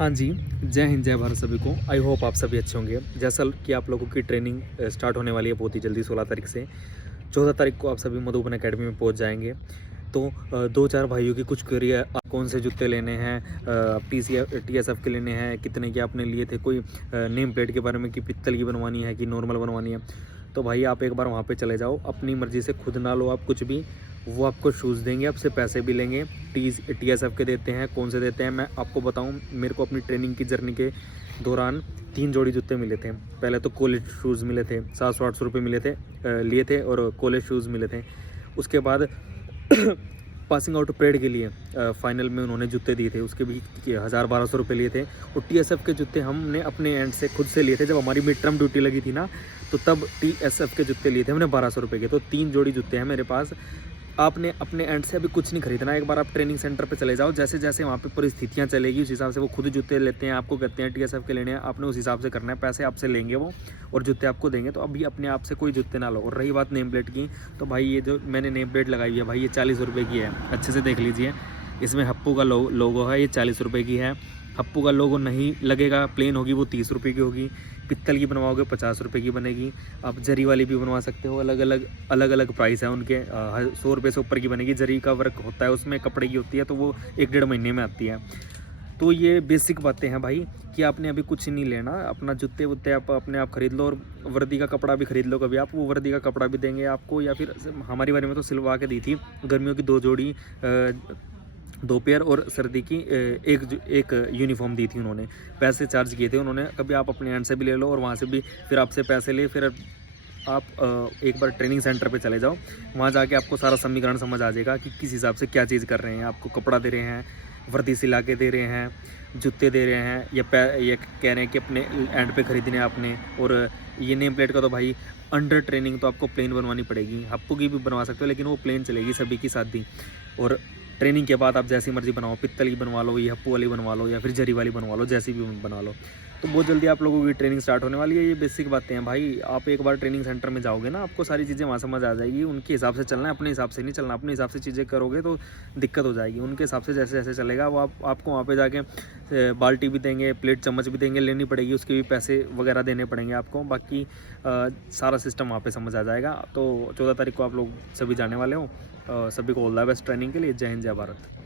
हाँ जी, जय हिंद, जय भारत सभी को। आई होप आप सभी अच्छे होंगे। जैसा कि आप लोगों की ट्रेनिंग स्टार्ट होने वाली है बहुत ही जल्दी 16 तारीख से। 14 तारीख को आप सभी मधुबन अकेडमी में पहुंच जाएंगे। तो 2-4 भाइयों की कुछ क्वेरी है, आप कौन से जूते लेने हैं, टीएसएफ के लेने हैं, कितने के आपने लिए थे, कोई नेम प्लेट के बारे में कि पित्तल की बनवानी है कि नॉर्मल बनवानी है। तो भाई आप एक बार वहाँ पे चले जाओ, अपनी मर्ज़ी से खुद ना लो आप कुछ भी, वो आपको शूज़ देंगे, आपसे पैसे भी लेंगे। टीएसएफ के देते हैं, कौन से देते हैं मैं आपको बताऊँ। मेरे को अपनी ट्रेनिंग की जर्नी के दौरान 3 जोड़ी जूते मिले थे। पहले तो कॉलेज शूज़ मिले थे, 700-800 रुपये मिले थे, लिए थे, और कॉलेज शूज़ मिले थे। उसके बाद पासिंग आउट परेड के लिए फाइनल में उन्होंने जूते दिए थे, उसके भी 1000-1200 रुपये लिए थे। और टीएसएफ के जूते हमने अपने एंड से खुद से लिए थे। जब हमारी मिड टर्म ड्यूटी लगी थी ना, तो तब टीएसएफ के जूते लिए थे हमने 1200 रुपये के। तो 3 जोड़ी जूते हैं मेरे पास। आपने अपने एंड से अभी कुछ नहीं खरीदना। एक बार आप ट्रेनिंग सेंटर पे चले जाओ, जैसे जैसे वहाँ पे परिस्थितियाँ चलेगी उस हिसाब से वो खुद जूते लेते हैं, आपको कहते हैं टीएसएफ के लेने हैं, आपने उस हिसाब से करना है। पैसे आपसे लेंगे वो और जूते आपको देंगे। तो अभी अपने आप से कोई जूते ना लो। और रही बात नेम प्लेट की, तो भाई ये जो मैंने नेम प्लेट लगाई है भाई, ये 40 रुपये की है। अच्छे से देख लीजिए, इसमें हप्पू का लोगो है, ये 40 रुपये की है। हप्पू का लोगो नहीं लगेगा, प्लेन होगी, वो 30 रुपये की होगी। पित्तल की बनवाओगे 50 रुपये की बनेगी। आप जरी वाली भी बनवा सकते हो, अलग अलग प्राइस है उनके। 100 रुपये से ऊपर की बनेगी। जरी का वर्क होता है उसमें, कपड़े की होती है, तो वो 1-1.5 महीने में आती है। तो ये बेसिक बातें हैं भाई, कि आपने अभी कुछ नहीं लेना। अपना जूते वूते आप अपने आप खरीद लो, और वर्दी का कपड़ा भी खरीद लो कभी आप, वो वर्दी का कपड़ा भी देंगे आपको। या फिर हमारी बारे में तो सिलवा के दी थी, गर्मियों की 2 जोड़ी, 2 पेयर, और सर्दी की एक यूनिफॉर्म दी थी उन्होंने। पैसे चार्ज किए थे उन्होंने। कभी आप अपने एंड से भी ले लो, और वहाँ से भी फिर आपसे पैसे ले। फिर आप एक बार ट्रेनिंग सेंटर पे चले जाओ, वहाँ जाके आपको सारा समीकरण समझ आ जाएगा कि किस हिसाब से क्या चीज़ कर रहे हैं। आपको कपड़ा दे रहे हैं, वर्दी सिला के दे रहे हैं, जूते दे रहे हैं, या कह रहे हैं कि अपने एंड पे खरीदने हैं आपने। और ये नेम प्लेट का तो भाई अंडर ट्रेनिंग तो आपको प्लेन बनवानी पड़ेगी। हप्पू की भी बनवा सकते हो, लेकिन वो प्लेन चलेगी सभी की शादी। और ट्रेनिंग के बाद आप जैसी मर्जी बनाओ, पित्तल की बनवा लो, ये हप्पू वाली बनवा लो, या फिर जरी वाली बनवा लो, जैसी भी बना लो। तो बहुत जल्दी आप लोगों की ट्रेनिंग स्टार्ट होने वाली है। ये बेसिक बातें हैं भाई। आप एक बार ट्रेनिंग सेंटर में जाओगे ना, आपको सारी चीज़ें वहाँ समझ आ जाएगी। उनके हिसाब से चलना है, अपने हिसाब से नहीं चलना। अपने हिसाब से चीज़ें करोगे तो दिक्कत हो जाएगी। उनके हिसाब से जैसे जैसे चलेगा वो आपको वहाँ पे जाके बाल्टी भी देंगे, प्लेट चम्मच भी देंगे, लेनी पड़ेगी, उसके भी पैसे वगैरह देने पड़ेंगे आपको। बाकी सारा सिस्टम वहाँ पे समझ आ जाएगा। तो 14 तारीख को आप लोग सभी जाने वाले हो। सभी को ऑल द बेस्ट ट्रेनिंग के लिए। जय हिंद, जय भारत।